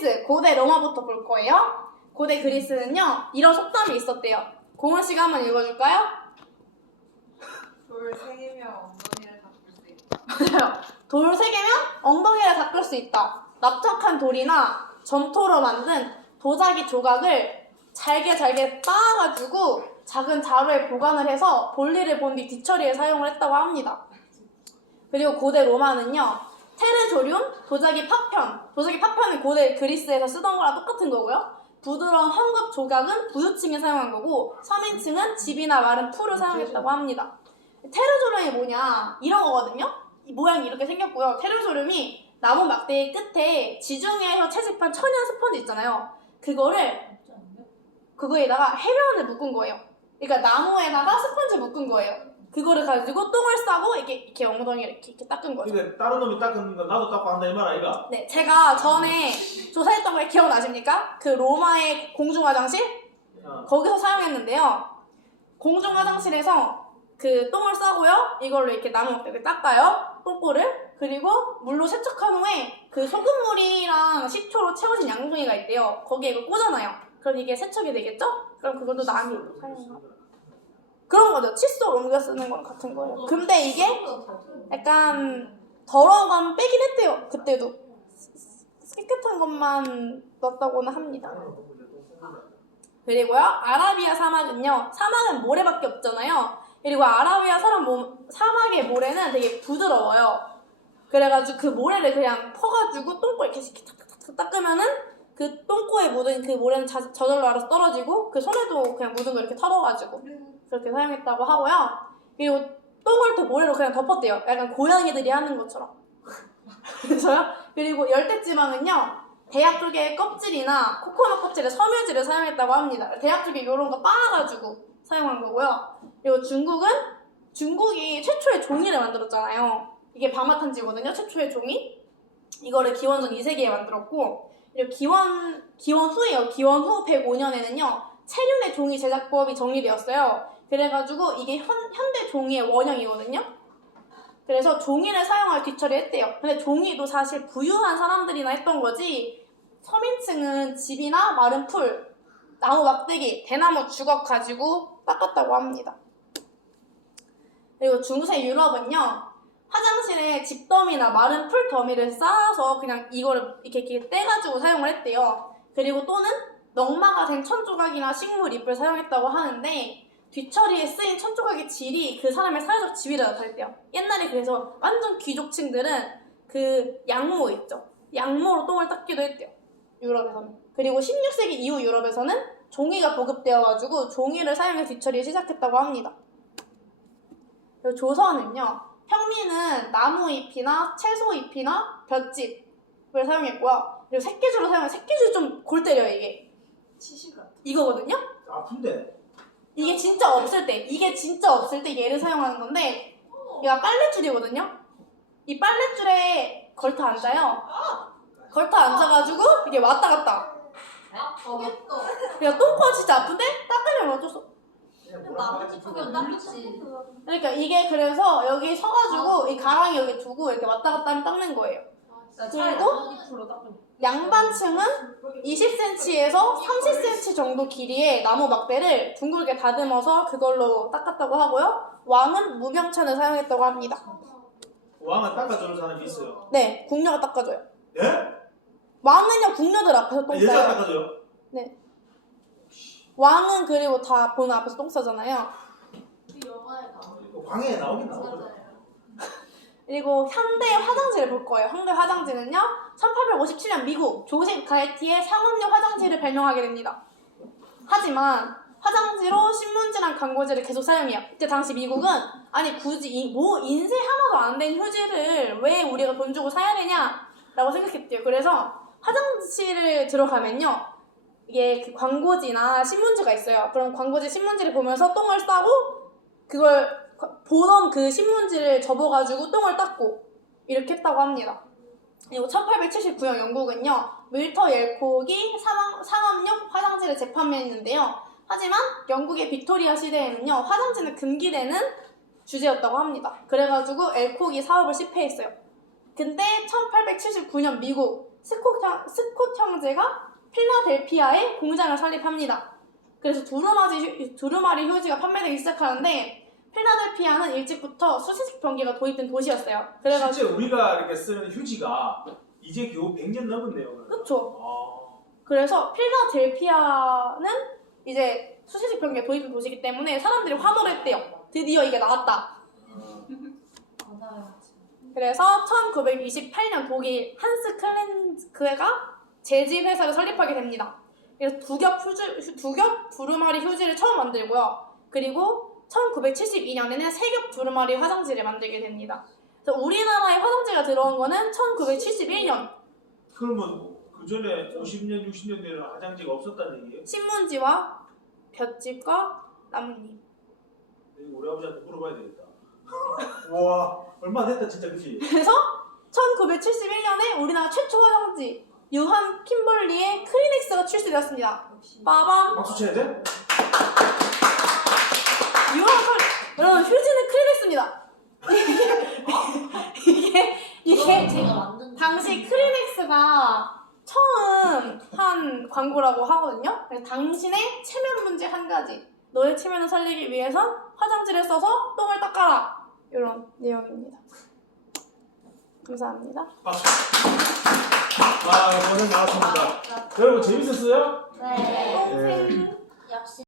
그리스, 고대 로마부터 볼 거예요. 고대 그리스는요, 이런 속담이 있었대요. 고은 씨가 한번 읽어줄까요? 돌 3개면 엉덩이를 닦을 수 있다. 맞아요. 돌 3개면 엉덩이를 닦을 수 있다. 납작한 돌이나 점토로 만든 도자기 조각을 잘게 빻아가지고 작은 자루에 보관을 해서 볼일을 본 뒤 뒤처리에 사용을 했다고 합니다. 그리고 고대 로마는요, 테르조륨, 도자기 파편은 고대 그리스에서 쓰던 거랑 똑같은 거고요. 부드러운 황금 조각은 부유층에 사용한 거고, 서민층은 집이나 마른 풀을 사용했다고 합니다. 테르조륨이 뭐냐, 이런 거거든요. 이 모양이 이렇게 생겼고요. 테르조륨이 나무 막대기 끝에 지중해에서 채집한 천연 스펀지 있잖아요. 그거에다가 해변을 묶은 거예요. 그러니까 나무에다가 스펀지 묶은 거예요. 그거를 가지고 똥을 싸고 이렇게 엉덩이를 이렇게 닦은 거죠. 근데 다른 놈이 닦은 거 나도 닦고 한다 이 말 아이가? 네, 제가 전에 조사했던 거 기억나십니까? 그 로마의 공중 화장실? 거기서 사용했는데요. 공중 화장실에서 그 똥을 싸고요. 이걸로 이렇게 나무 막대기 닦아요. 똥꼬를. 그리고 물로 세척한 후에 그 소금물이랑 식초로 채워진 양동이가 있대요. 거기에 이거 꽂아놔요. 그럼 이게 세척이 되겠죠? 그럼 그것도 남이 사용하고. 그런 거죠. 칫솔 옮겨 쓰는 거랑 같은 거예요. 근데 이게 약간 더러운 건 빼긴 했대요. 그때도. 깨끗한 것만 넣었다고는 합니다. 그리고요, 아라비아 사막은요, 사막은 모래밖에 없잖아요. 그리고 아라비아 사막의 모래는 되게 부드러워요. 그래가지고 그 모래를 그냥 퍼가지고 똥꼬 이렇게 탁탁탁 닦으면은 그 똥꼬에 묻은 그 모래는 저절로 알아서 떨어지고, 그 손에도 그냥 묻은 거 이렇게 털어가지고 그렇게 사용했다고 하고요. 그리고 똥을 또 모래로 그냥 덮었대요. 약간 고양이들이 하는 것처럼. 그래서요. 그리고 열대지방은요, 대학 쪽의 껍질이나 코코넛 껍질에 섬유질을 사용했다고 합니다. 대학 쪽에 이런 거 빻아가지고 사용한 거고요. 그리고 중국이 최초의 종이를 만들었잖아요. 이게 방마탄지거든요. 최초의 종이. 이거를 기원전 2세기에 만들었고, 그리고 기원 후에요. 기원 후 105년에는요, 체륜의 종이 제작법이 정리되었어요. 그래가지고 이게 현대 종이의 원형이거든요. 그래서 종이를 사용할 뒤처리했대요. 근데 종이도 사실 부유한 사람들이나 했던 거지, 서민층은 집이나 마른 풀, 나무 막대기, 대나무 주걱 가지고 닦았다고 합니다. 그리고 중세 유럽은요, 화장실에 집더미나 마른 풀 더미를 쌓아서 그냥 이거를 이렇게 떼가지고 사용을 했대요. 그리고 또는 넝마가 된 천조각이나 식물 잎을 사용했다고 하는데, 뒤처리에 쓰인 천조각의 질이 그 사람의 사회적 지위를 나타냈대요. 옛날에 그래서 완전 귀족층들은 그 양모 있죠. 양모로 똥을 닦기도 했대요. 유럽에서는. 그리고 16세기 이후 유럽에서는 종이가 보급되어가지고 종이를 사용해 뒤처리를 시작했다고 합니다. 그리고 조선은요, 평민은 나무 잎이나 채소 잎이나 볏짚을 사용했고요. 그리고 새끼줄을 새끼줄이 좀 골 때려요, 이게. 치실 같아. 이거거든요? 아픈데. 이게 진짜 없을 때 얘를 사용하는 건데, 얘가 빨랫줄이거든요? 이 빨랫줄에 걸터 앉아요. 걸터 앉아가지고 이게 왔다 갔다. 아프겠다. 그러니까 똥꼬가 진짜 아픈데 닦으려면 어쩔 수 없어. 나머지 부분 닦지. 그러니까 이게 그래서 여기 서가지고 이 가랑이 여기 두고 이렇게 왔다 갔다 하면 닦는 거예요. 그리고 양반층은 20cm에서 30cm 정도 길이의 나무 막대를 둥글게 다듬어서 그걸로 닦았다고 하고요. 왕은 무병천을 사용했다고 합니다. 왕은 닦아주는 사람이 있어요. 네, 궁녀가 닦아줘요. 예? 왕은요, 궁녀들 앞에서 똥 여자가 싸요. 닦아줘요? 네. 왕은 그리고 다 보는 앞에서 똥 싸잖아요. 그 영화에 나오는 광해에 나오긴 나오죠. 맞아요. 그리고 현대 화장지를 볼 거예요. 현대 화장지는요, 1857년 미국 조셉 가에티의 상업용 화장지를 발명하게 됩니다. 하지만 화장지로 신문지랑 광고지를 계속 사용해요. 이때 당시 미국은 아니 굳이 인쇄 하나도 안 된 휴지를 왜 우리가 돈 주고 사야 되냐라고 생각했대요. 그래서 화장실을 들어가면요, 이게 그 광고지나 신문지가 있어요. 그럼 광고지 신문지를 보면서 똥을 싸고 그걸 보던 그 신문지를 접어가지고 똥을 닦고 이렇게 했다고 합니다. 그리고 1879년 영국은요, 밀터 옐콕이 상업용 화장지를 재판매했는데요. 하지만 영국의 빅토리아 시대에는요, 화장지는 금기되는 주제였다고 합니다. 그래가지고 앨콕이 사업을 실패했어요. 근데 1879년 미국 스콧 형제가 필라델피아에 공장을 설립합니다. 그래서 두루마리 휴지가 판매되기 시작하는데 필라델피아는 일찍부터 수세식 변기가 도입된 도시였어요. 그래가지고 실제 우리가 이렇게 쓰는 휴지가 이제 겨우 100년 넘었네요. 그쵸. 아, 그래서 필라델피아는 이제 수세식 변기가 도입된 도시이기 때문에 사람들이 환호를 했대요. 드디어 이게 나왔다. 맞아요. 그래서 1928년 독일 한스 클렌스크가 제지 회사를 설립하게 됩니다. 그래서 두겹 두루마리 휴지를 처음 만들고요. 그리고 1972년에는 세겹 두루마리 화장지를 만들게 됩니다. 그래서 우리나라에 화장지가 들어온 거는 1971년. 그러면 그 전에 50년, 60년대에는 화장지가 없었다는 얘기예요? 신문지와 볏짚과 나뭇잎. 이거 우리 아버지한테 물어봐야 되겠다. 와, 얼마 됐다 진짜 그치? 그래서 1971년에 우리나라 최초 화장지 유한 킴벌리의 크리넥스가 출시되었습니다. 역시. 빠밤. 박수 쳐야 돼? 여러분 휴지는 크리넥스입니다. 이게 제가 만든 당시 크리넥스가 처음 한 광고라고 하거든요. 그래서 당신의 체면 문제 한 가지, 너의 체면을 살리기 위해선 화장지를 써서 똥을 닦아라, 이런 내용입니다. 감사합니다. 박수. 아, 고생 많았습니다. 여러분 재밌었어요? 네. 똥생.